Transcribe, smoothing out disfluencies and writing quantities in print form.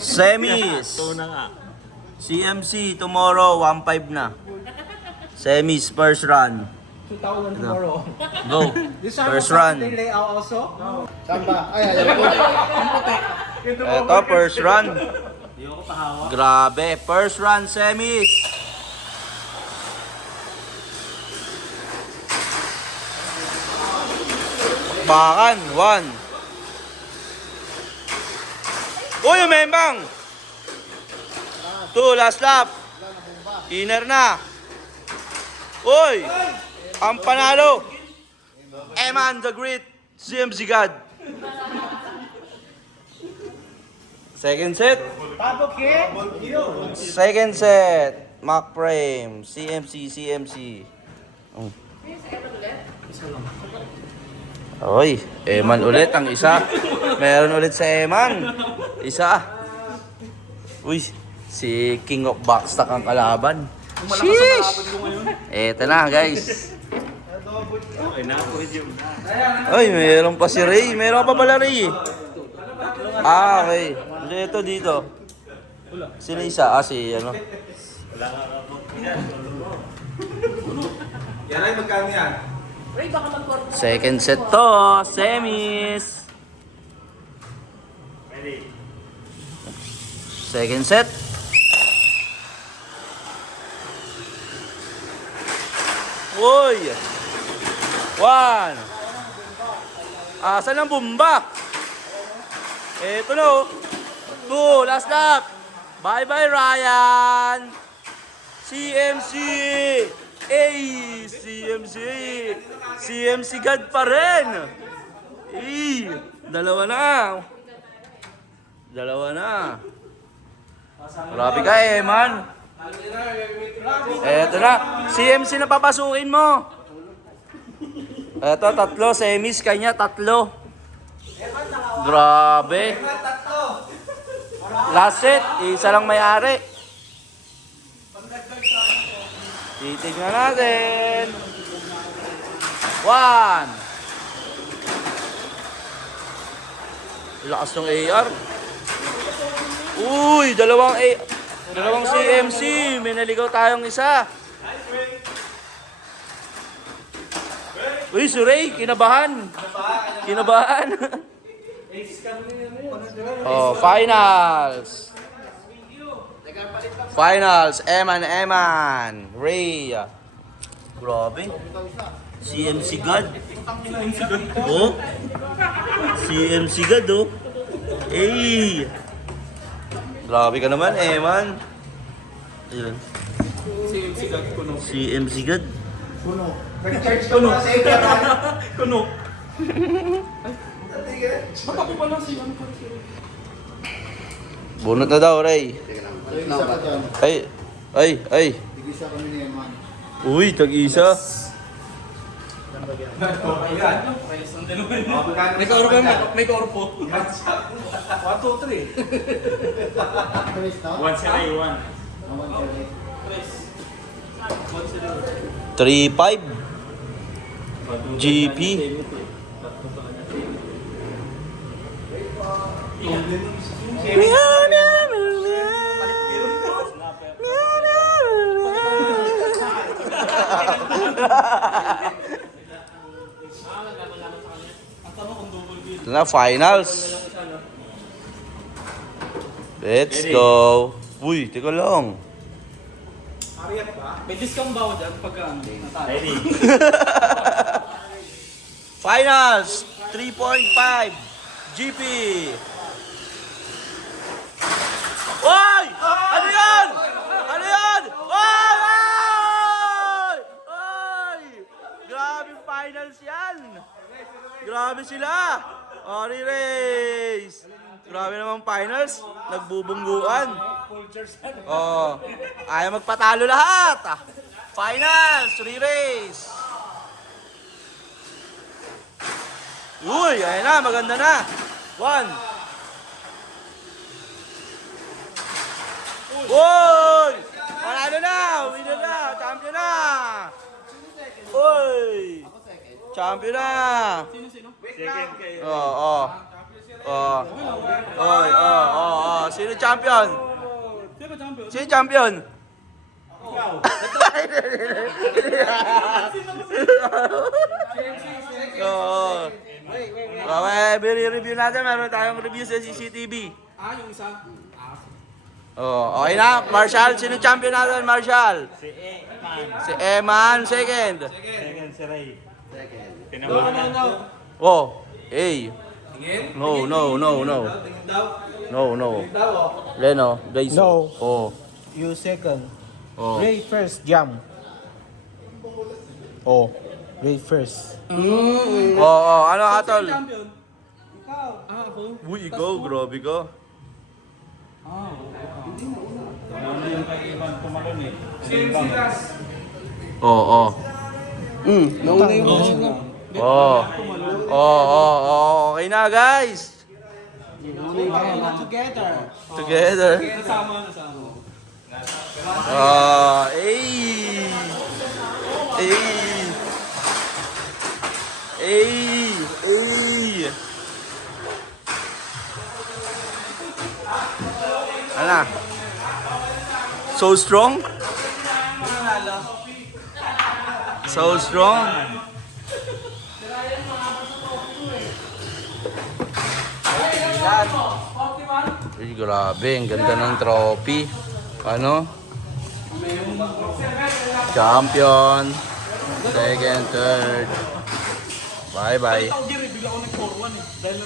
Semis. CMC tomorrow 1-5 na. Semis first run. 2,000 tomorrow. Go. This First run. layout also? Samba. Ay, Ito first run. Grabe, first run semis. Bakan, 1. Uy, umembang. 2, last lap. Inner na. Uy, ang panalo. Eman the Great, CMC God. Second set. Second set. Mac Frame, CMC. Oh. Oy, Eman ulit ang isa. Meron ulit sa Eman. Isa. Uy, si King of Backstock ang kalaban. Sheesh! Eto na, guys. Ay, meron pa si Ray. Meron pa pala Ray. Ah, okay. Hindi, ito dito. Sino isa? Ah, si ano. Yan ay magkano yan? Second set to, semis. Second set. Uy! 1. Asan ang bumbak? Eto na oh. 2, last lap. Bye-bye Ryan. CMC. CMC. CMC God pa rin. Dalawa na. Grabe ka man. Eto na. CMC na papasukin mo. Eto, 3. Semis, kanya 3. Grabe. Last set, isa lang may-ari. Titignan natin. 1. Lakas ng AR. Uy, dalawang CMC. May naligaw tayong isa. Uy, si Ray, kinabahan. Oh, finals. Eman. Ray. Grabe. CMC God. Oh. CMC God, oh. Grabe ka naman, Eman. Ayun. CMC God. Kuno. Ba't ako pa lang si ano pa rin? Bunot na daw, Ray. Isa pa dyan. Ay. Tigisa kami ni Eman. Uy, tag-isa. May korpo. 1, 2, 3. Chris, no? 1-1. 3-5. GP. Ito na, finals. Let's go. Uy, teka lang. May discount ba ako dyan pagka natalo? Ready? Finals, 3.5 GP. Oy! Ano yan? Oy! Grabe finals yan. Grabe sila. Ori race. Grabe naman finals. Nagbubungguan. Oh, ayaw magpatalo lahat. Finals, 3 race. Uy, ayun na, maganda na. 1. Uy! Panalo na! Winner na! Champion na! Uy! Champion na! Second kayo. Oh. Oy, sino champion? Sino ba champion? Sino champion? Oo. Okay, review natin. Meron tayong review sa CCTV. Yung isa. Oh, okay na. Marshall, sino champion natin, Marshall? Si Eman, second. Second si Ray. No. Oh, hey. Tingin? No. Tingin daw. No. Daw, Leno, guys. No. Oh. You second. Oh. Ray first, jump. Oh, Ray first. Oh, ano atol? champion? Ikaw. Ako? Uy, ikaw, grabe ka. Ano yung kay Ivan tumalon eh? Silas. Oo. Nauna yung Oh. Okay na, guys. together. Together. Nasama. Ay. Ano? So strong? So strong? Ay, grabe, ang ganda ng trophy. Ano? Champion. Second, third. Bye-bye. Bigla ako nag-4-1 eh. Dahil